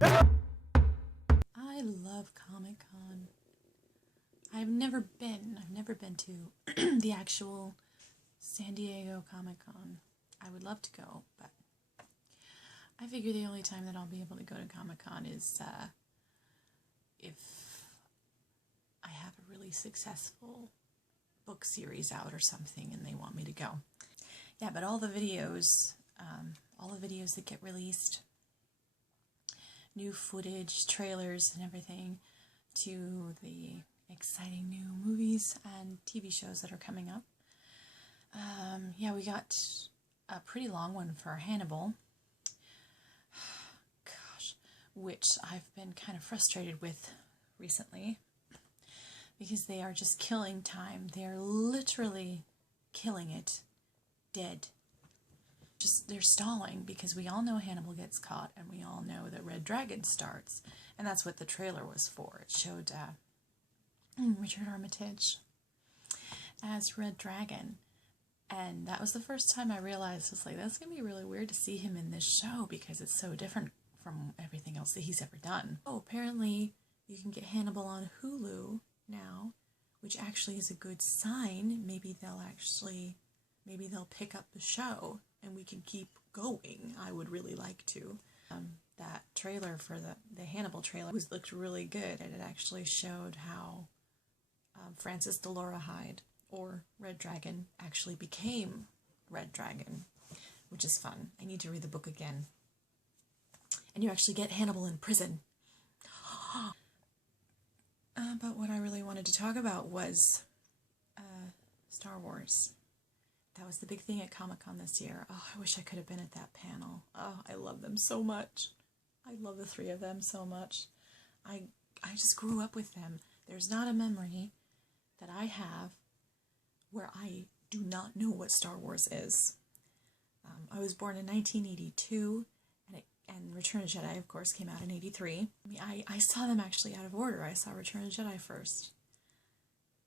I love Comic-Con. I've never been to the actual San Diego Comic-Con. I would love to go, but I figure the only time that I'll be able to go to Comic-Con is if I have a really successful book series out or something and they want me to go. Yeah, but all the videos that get released, new footage, trailers, and everything to the exciting new movies and TV shows that are coming up. Yeah, we got a pretty long one for Hannibal. Gosh, which I've been kind of frustrated with recently because they are just killing time. They're literally killing it dead. They're stalling because we all know Hannibal gets caught and we all know that Red Dragon starts, and that's what the trailer was for. It showed Richard Armitage as Red Dragon, and that was the first time I realized, it's like, that's gonna be really weird to see him in this show because it's so different from everything else that he's ever done. Oh, apparently you can get Hannibal on Hulu now, which actually is a good sign. Maybe they'll pick up the show and we can keep going. I would really like to. That trailer for the Hannibal trailer looked really good, and it actually showed how Francis Delora Hyde, or Red Dragon, actually became Red Dragon, which is fun. I need to read the book again. And you actually get Hannibal in prison. But what I really wanted to talk about was Star Wars. That was the big thing at Comic-Con this year. Oh, I wish I could have been at that panel. Oh, I love them so much. I love the three of them so much. I just grew up with them. There's not a memory that I have where I do not know what Star Wars is. I was born in 1982, and Return of the Jedi, of course, came out in 83. I saw them actually out of order. I saw Return of the Jedi first.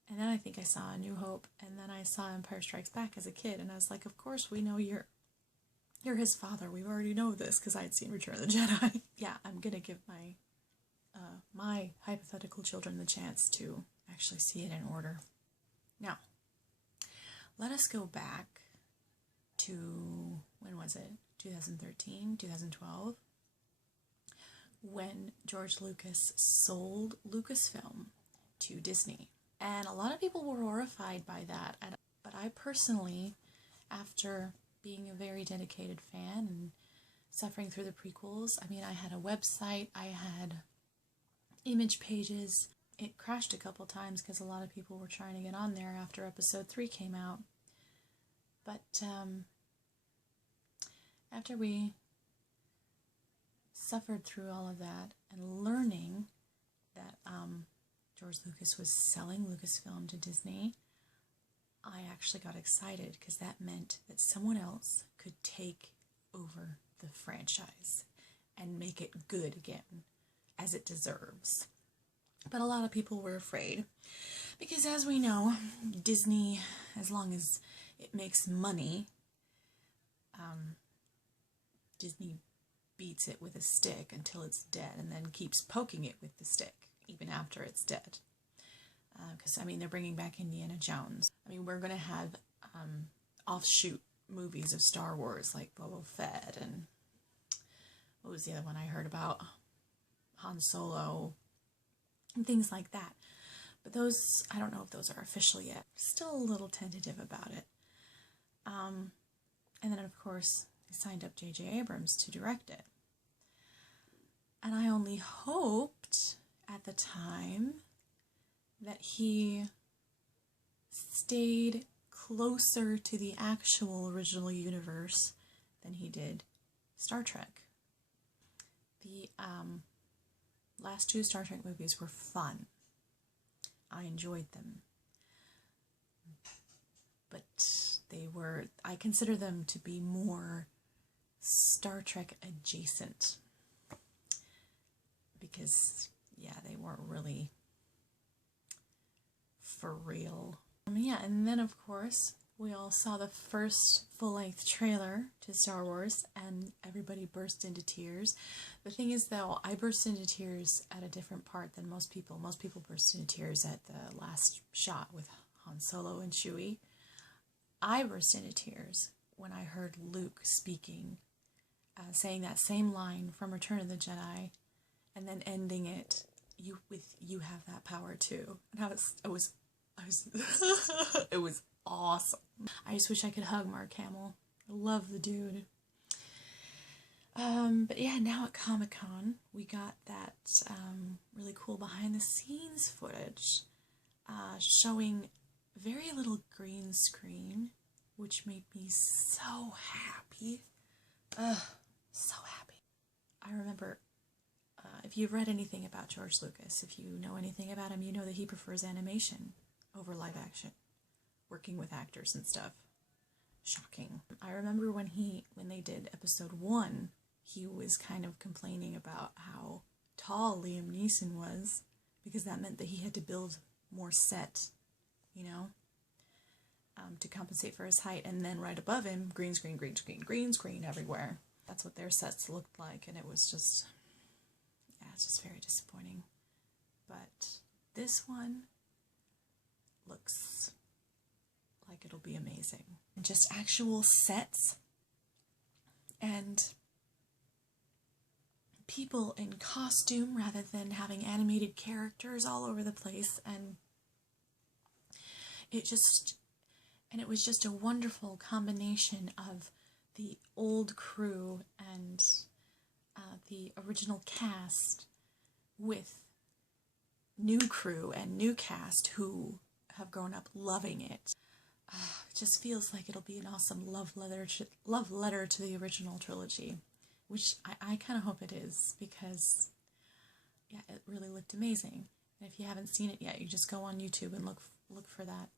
And then I think I saw A New Hope, and then I saw Empire Strikes Back as a kid, and I was like, of course, we know you're his father. We already know this, because I'd seen Return of the Jedi. Yeah, I'm gonna give my hypothetical children the chance to actually see it in order. Now, let us go back to, when was it? 2013, 2012? When George Lucas sold Lucasfilm to Disney. And a lot of people were horrified by that. But I personally, after being a very dedicated fan and suffering through the prequels, I mean, I had a website, I had image pages. It crashed a couple times because a lot of people were trying to get on there after episode 3 came out. But after we suffered through all of that and learning that George Lucas was selling Lucasfilm to Disney, I actually got excited because that meant that someone else could take over the franchise and make it good again, as it deserves. But a lot of people were afraid because, as we know, Disney, as long as it makes money, Disney beats it with a stick until it's dead and then keeps poking it with the stick even after it's dead. Because, I mean, they're bringing back Indiana Jones. I mean, we're going to have offshoot movies of Star Wars like Boba Fett, and what was the other one I heard about? Han Solo, and things like that. But those, I don't know if those are official yet. Still a little tentative about it. And then, of course, they signed up J.J. Abrams to direct it. And I only hoped at the time that he stayed closer to the actual original universe than he did Star Trek. The last 2 Star Trek movies were fun. I enjoyed them. But I consider them to be more Star Trek adjacent. Because, yeah, they weren't really for real. Yeah, and then, of course, we all saw the first full-length trailer to Star Wars, and everybody burst into tears. The thing is, though, I burst into tears at a different part than most people. Most people burst into tears at the last shot with Han Solo and Chewie. I burst into tears when I heard Luke speaking, saying that same line from Return of the Jedi, and then ending it you have that power too. And I was it was awesome. I just wish I could hug Mark Hamill. I love the dude. But yeah, now at Comic-Con, we got that really cool behind-the-scenes footage showing very little green screen, which made me so happy. So happy. I remember, if you've read anything about George Lucas, if you know anything about him, you know that he prefers animation over live action, working with actors and stuff. Shocking. I remember when they did episode 1, he was kind of complaining about how tall Liam Neeson was, because that meant that he had to build more set, you know, to compensate for his height. And then right above him, green screen, green screen, green screen everywhere. That's what their sets looked like, and it was just, yeah, it's just very disappointing. But this one looks like it'll be amazing. And just actual sets and people in costume rather than having animated characters all over the place, and it was just a wonderful combination of the old crew and the original cast with new crew and new cast who have grown up loving it. It just feels like it'll be an awesome love letter to the original trilogy, which I kind of hope it is, because yeah, it really looked amazing. And if you haven't seen it yet, you just go on YouTube and look for that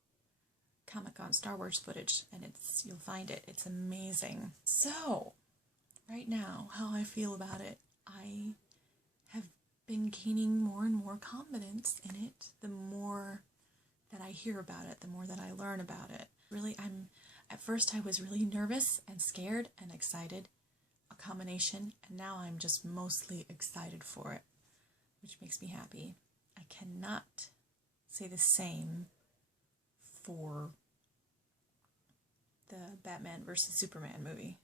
Comic-Con Star Wars footage, and you'll find it. It's amazing. So, right now, how I feel about it, I have been gaining more and more confidence in it. The more that I hear about it, the more that I learn about it. Really, at first I was really nervous and scared and excited, a combination, and now I'm just mostly excited for it, which makes me happy. I cannot say the same for the Batman vs. Superman movie.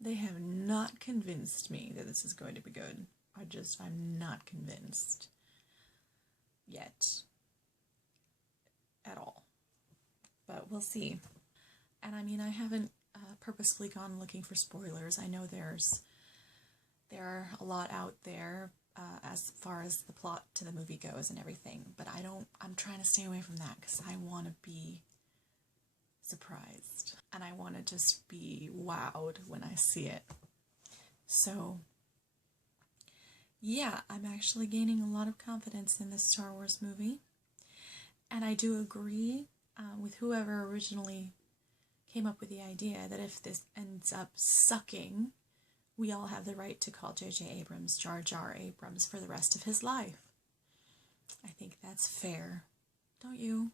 They have not convinced me that this is going to be good. I'm not convinced yet at all. But we'll see. And I mean, I haven't purposefully gone looking for spoilers. I know there are a lot out there as far as the plot to the movie goes and everything, but I'm trying to stay away from that because I want to be surprised and I want to just be wowed when I see it. So yeah, I'm actually gaining a lot of confidence in this Star Wars movie, and I do agree with whoever originally came up with the idea that if this ends up sucking, we all have the right to call J.J. Abrams Jar Jar Abrams for the rest of his life. I think that's fair, don't you?